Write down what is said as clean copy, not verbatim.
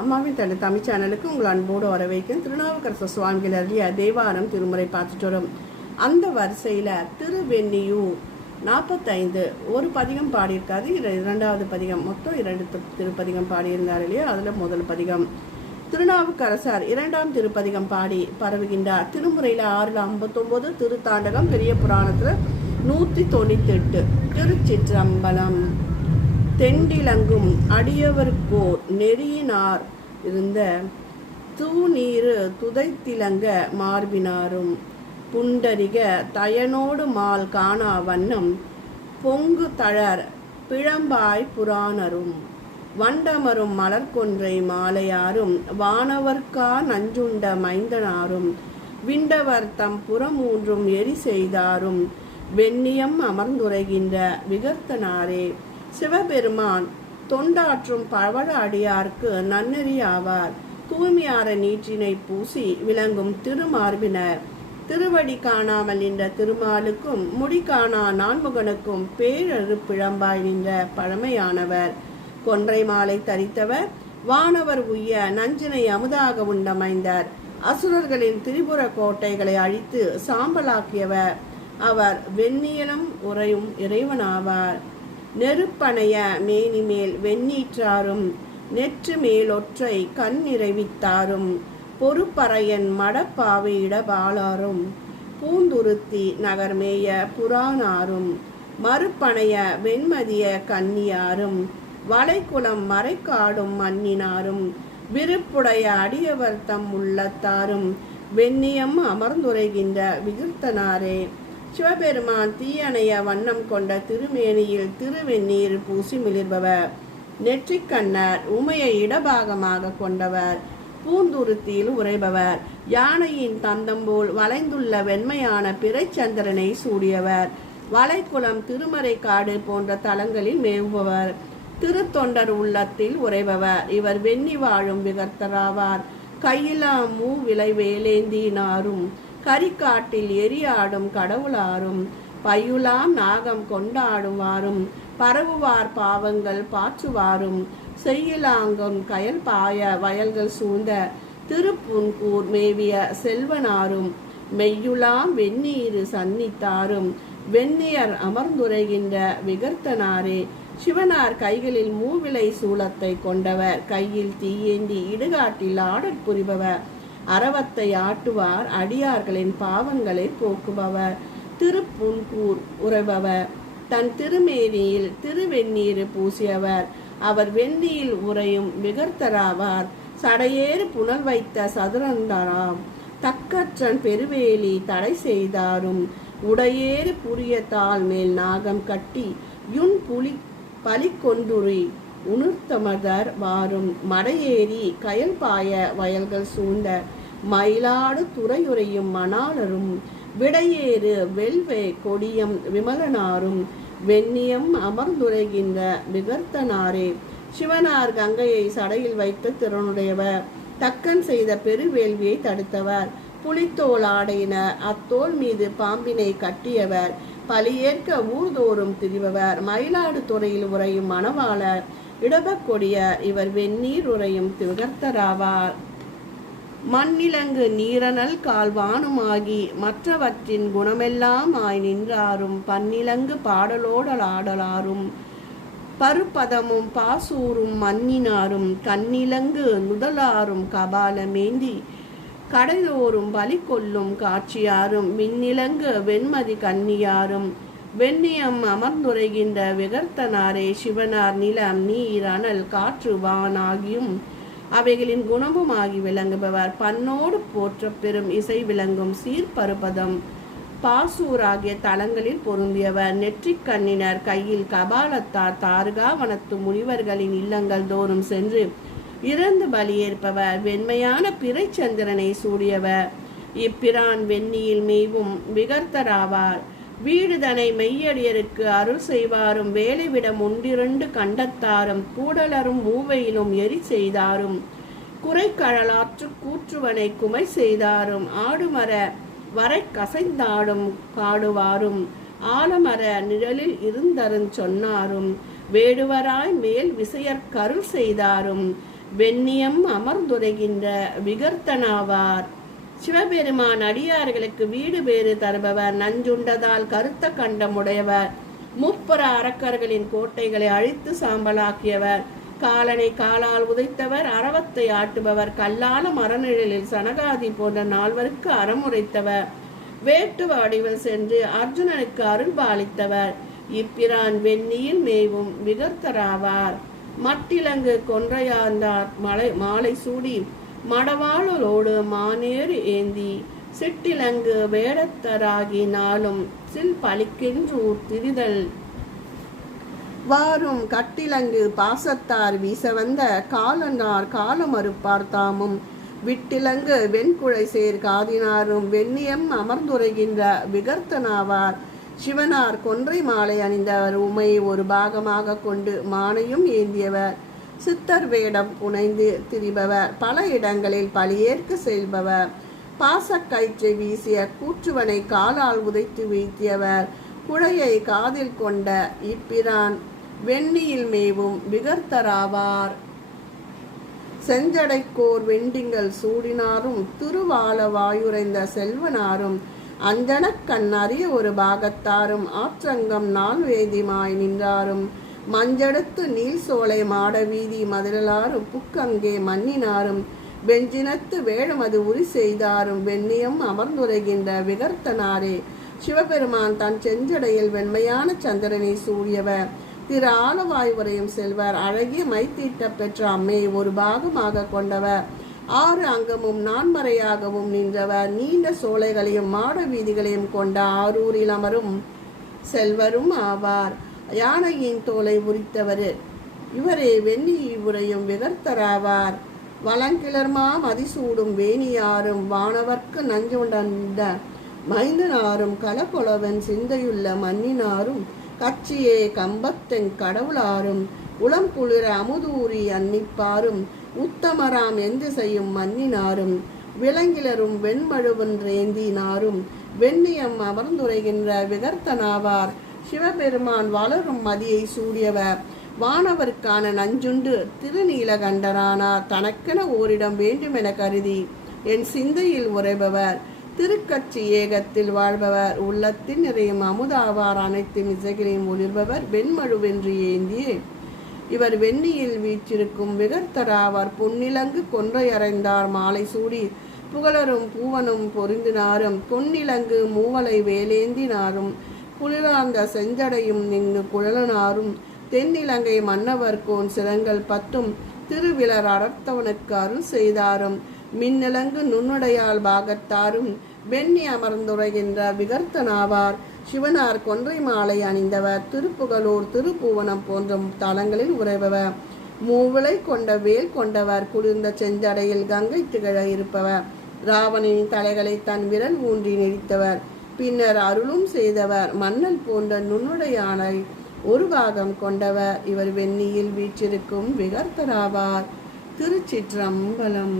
அம்மாவின் தனது தமிழ் சேனலுக்கு உங்கள் அன்போடு வரவேற்கும். திருநாவுக்கரசர் சுவாமிகள் அருளிய தேவாரம் திருமுறை பார்த்துட்டு வரும். அந்த வரிசையில் திருவெண்ணியூர் 45 ஒரு பதிகம் பாடியிருக்காது. இரண்டாவது பதிகம், மொத்தம் 2 திருப்பதிகம் பாடியிருந்தார் இல்லையா, அதில் முதல் பதிகம். திருநாவுக்கரசர் 2ஆம் திருப்பதிகம் பாடி பரவுகின்றார். திருமுறையில் 659, திருத்தாண்டகம் பெரிய புராணத்தில் 198. திருச்சிற்றம்பலம். தெண்டிலங்கும் அடியவர்கோர் நெறியினார் இருந்த தூநீரு துதைத்திலங்க மார்பினாரும் புண்டரிக தயனோடு மால் காணா வண்ணம் பொங்கு தளர் பிழம்பாய் புராணரும் வண்டமரும் மலர்கொன்றை மாலையாரும் வானவர்க்கா நஞ்சுண்ட மைந்தனாரும் விண்டவர் தம் புறமூன்றும் எரி செய்தாரும் வெண்ணியம் அமர்ந்துரைகின்ற விகர்த்தனாரே. சிவபெருமான் தொண்டாற்றும் பவழ அடியார்க்கு நன்னெறி ஆவார். தூய்மையார நீற்றினை பூசி விளங்கும் திருமார்பினர் திருவடி காணாமல் நின்ற திருமாலுக்கும் முடி காணா நான்முகனுக்கும் பேரரு பிழம்பாய் நின்ற பழமையானவர். கொன்றை மாலை தரித்தவர், வானவர் உய்ய நஞ்சினை அமுதாக உண்டமைந்தார். அசுரர்களின் திரிபுர கோட்டைகளை அழித்து சாம்பலாக்கியவர். அவர் வெண்ணியலும் உறையும் இறைவனாவார். நெருப்பணைய மேனிமேல் வெண்ணீற்றாரும் நெற்று மேலொற்றை கண் நிறைவித்தாரும் பொறுப்பறையன் மடப்பாவை இடபாலாரும் பூந்துருத்தி நகர்மேய புராணாரும் மறுப்பணைய வெண்மதிய கன்னியாரும் வளைக்குளம் மறைக்காடும் மன்னினாரும் விருப்புடைய அடியவர் தம் உள்ளத்தாரும் வெண்ணியம் அமர்ந்துரைகின்ற விகிர்த்தனாரே. சிவபெருமான் தீயணைய வண்ணம் கொண்ட திருமேனியில் திருவெண்ணீர் பூசி மிளிர்பவர். நெற்றிக்கண்ணர் உமையை இடபாகமாக கொண்டவர். பூந்துருத்தியில் உரைபவர். யானையின் தந்தம்போல் வளைந்துள்ள வெண்மையான பிறைச்சந்திரனை சூடியவர். வளைக்குளம் திருமறைக்காடு போன்ற தலங்களில் மேவுபவர். திருத்தொண்டர் உள்ளத்தில் உரைபவர். இவர் வெண்ணி வாழும் விகர்த்தராவார். கையிலா மூ விலை வேலேந்தினாரும் கரிக்காட்டில் எரியாடும் கடவுளாரும் பையுலாம் நாகம் கொண்டாடுவாரும் பரவுவார் பாவங்கள் பாற்றுவாரும் செய்யலாங்கம் கயல் பாய வயல்கள் சூழ்ந்த திருப்புன்கூர் மேவிய செல்வனாரும் மெய்யுலாம் வெந்நீரு சன்னித்தாரும் வெந்நியர் அமர்ந்துரைகின்ற விகர்த்தனாரே. சிவனார் கைகளில் மூவிலை சூலத்தை கொண்டவர். கையில் தீயேந்தி இடுகாட்டில் ஆடற் புரிபவர். அரவத்தை ஆட்டுவார். அடியார்களின் பாவங்களை போக்குபவர். திருப்புன்கூர் உரைபவர். தன் திருமேனியில் திருவெண்ணீர் பூசியவர். அவர் வெண்ணியில் உரையும் விகர்த்தராவார். சடையேறு புனல் வைத்த சதுரந்தராம் தக்கற்றன் பெருவேலி தடை செய்தாரும் உடையேறு புரிய தாள் மேல் நாகம் கட்டி யுன் புலி பலிக்கொன்றுரி உணர்த்தமதர் வாரும் மடையேறி கயல் பாய வயல்கள் சூழ்ந்த மயிலாடு துறையுறையும் மணாளரும் விடையேறு வெல்வே கொடியம் விமலனாரும் வெண்ணியம் அமர்ந்துரைகின்ற விகர்த்தனாரே. சிவனார் கங்கையை சடையில் வைத்த திறனுடையவர். தக்கன் செய்த பெருவேள்வியை தடுத்தவர். புலித்தோல் ஆடையினர் அத்தோல் மீது பாம்பினை கட்டியவர். பலியேற்க ஊர்தோறும் திரிபவர். மயிலாடு துறையில் உரையும் மணவாளர் இடபக்கொடியர். இவர் வெந்நீர் உரையும் விகர்த்தராவார். மண்ணிலங்கு நீரனல் கால்வானுமாகி மற்றவற்றின் குணமெல்லாம் ஆய் நின்றாரும் பன்னிலங்கு பாடலோடலாடலாரும் பருப்பதமும் பாசூரும் மன்னினாரும் கண்ணிலங்கு நுதலாரும் கபாலமேந்தி கடைதோறும் பலி கொள்ளும் காட்சியாரும் மின்னிலங்கு வெண்மதி கன்னியாரும் வெண்ணியம் அமர்ந்துரைகின்ற விகர்த்தனாரே. சிவனார் நிலம் நீர் அனல் காற்று வானாகியும் அவைகளின் குணமுமாகி விளங்குபவர். பண்ணோடு போற்ற பெரும் இசை விளங்கும் சீர்பருப்பதம் பாசூராகிய தலங்களில் பொருந்தியவர். நெற்றிக் கண்ணினர் கையில் கபாலத்தார் தாருகாவனத்து முனிவர்களின் இல்லங்கள் தோறும் சென்று இறந்து பலியேற்பவர். வெண்மையான பிறைச்சந்திரனை சூடியவர். இப்பிரான் வெண்ணியில் மேவும் விகர்த்தராவார். வீடுதனை மெய்யடியருக்கு அருள் செய்வாரும் வேலைவிடம் 1 கண்டத்தாரும் கூடலரும் மூவையிலும் எரி செய்தாரும் குறைக்கழலாற்று கூற்றுவனை குமை செய்தாரும் ஆடுமர வரை கசைந்தாடும் காடுவாரும் ஆலமர நிழலில் இருந்தருஞ் சொன்னாரும் வேடுவராய் மேல் விசையற் கருள் செய்தாரும் வெண்ணியம் அமர்ந்துரைகின்ற விகர்த்தனாவார். சிவபெருமான் அடியார்களுக்கு வீடு பேறு தருபவர், நஞ்சுண்டதால் கருத்த கண்டமுடையவர், முப்புற அரக்கர்களின் கோட்டைகளை அழித்து சாம்பலாக்கியவர், காலனை காலால் உதைத்தவர், அரவத்தை ஆட்டுபவர், கல்லால மரநிழலில் சனகாதி போன்ற நால்வருக்கு அறமுறைத்தவர், வேட்டுவ வடிவில் சென்று அர்ஜுனனுக்கு அருள் பாலித்தவர், இப்பிரான் வெண்ணியில் மேவும் விகர்த்தராவார். மட்டிலங்கு கொன்றையார்ந்தார் மாலை சூடி மடவாளரோடு மானேறு ஏந்தி, சிட்டிலங்கு வேடத்தராகி நாளும் சில் பலிக்கென்றூர் திரிதல் வாரும், கட்டிலங்கு பாசத்தார் வீச வந்த காலனார் காலமறுப்பார் தாமும், விட்டிலங்கு வெண்குழை சேர் காதினாரும் வெண்ணியம் அமர்ந்துரைகின்ற விகர்த்தனாவார். சிவனார் கொன்றை மாலை அணிந்தவர், உமை ஒரு பாகமாக கொண்டு மானையும் ஏந்தியவர், சித்தர் வேடம் புனைந்து திரிபவர், பல இடங்களில் பலியேற்க செல்பவர், பாசக்கயிற்றை வீசிய கூற்றுவனை காலால் உதைத்து வீழ்த்தியவர், குழையை காதில் கொண்ட இப்பிரான் வெண்ணியில் மேவும் விகர்த்தராவார். செஞ்சடைக்கோர் வெண்டிங்கள் சூடினாரும் திருவால வாயுரைந்த செல்வனாரும், அஞ்சனக்கண் அறிய ஒரு பாகத்தாரும், ஆற்றங்கம் நாள் வேதிமாய் நின்றாரும், மஞ்செடுத்து நீல் சோலை மாட வீதி மதிலாரும், புக்கங்கே மன்னினாரும், வெஞ்சினத்து வேழமது உரி செய்தாரும், வெண்ணியம் அமர்ந்துரைகின்ற விகர்த்தனாரே. சிவபெருமான் தன் செஞ்சடையில் வெண்மையான சந்திரனை சூடியவர், திரு ஆலவாய் உரையும் செல்வர், அழகிய மைத்தீட்ட பெற்ற அம்மையை ஒரு பாகமாக கொண்டவர், 6 அங்கமும் நான்மறையாகவும் நின்றவர், நீண்ட சோலைகளையும் மாட வீதிகளையும் கொண்ட ஆரூரில் அமரும் செல்வரும் ஆவார். யானையின் தோலை உரித்தவர் இவரே வெண்ணி உரையும் விகர்த்தராவார். வளங்கிளர்மா மதிசூடும் வேணியாரும், வானவர்க்கு நஞ்சுண்ட மைந்தனாரும், கலகொலவன் சிந்தையுள்ள மன்னினாரும், கச்சியே கம்பத்தெங் கடவுளாரும், உளம் குளிர அமுதூரி அன்னிப்பாரும், உத்தமராம் எந்திசையும் மன்னினாரும், விலங்கிலரும் வெண்மழுவன்றேந்தினாரும், வெண்ணியம் அமர்ந்துரைகின்ற விகர்த்தனாவார். சிவபெருமான் வளரும் மதியை சூடியவர், வானவருக்கான நஞ்சுண்டு திருநீலகண்டரானார், தனக்கென ஓரிடம் வேண்டுமென கருதி என் சிந்தையில் உரைபவர், திருக்கட்சி ஏகத்தில் வாழ்பவர், உள்ளத்தின் நிறையும் அமுதாவார், அனைத்தும் இசைகளையும் ஒளிர்பவர், வெண்மழுவென்று ஏந்தியே இவர் வெண்ணியில் வீற்றிருக்கும் விகர்த்தராவார். பொன்னிலங்கு கொன்றையறைந்தார் மாலை சூடி புகழரும் பூவனும் பொருந்தினாரும், பொன்னிலங்கு மூவலை வேலேந்தினாரும், குளிரார்ந்த செஞ்சடையும் நின்று குழலனாரும், தென்னிலங்கை மன்னவர் கோன் சிரங்கள் 10 திருவிழர் அடர்த்தவனுக்கு அருள் செய்தாரும், மின்னிலங்கு நுண்ணுடையால் பாகத்தாரும், வெண்ணி அமர்ந்துரைகின்ற விகர்த்தனாவார். சிவனார் கொன்றை மாலை அணிந்தவர், திருப்புகலூர் திருப்பூவனம் போன்ற தலங்களில் உறைபவர், மூவிலை கொண்ட வேல் கொண்டவர், குளிர்ந்த செஞ்சடையில் கங்கை திகழ இருப்பவர், ராவணனின் தலைகளை தன் விரல் ஊன்றி நெறித்தவர், பின்னர் அருளும் செய்தவர், மன்னல் போன்ற நுண்ணுடையானை ஒரு பாகம் கொண்டவர், இவர் வெண்ணியில் வீற்றிருக்கும் விகர்த்தராவார். திருச்சிற்றம்பலம்.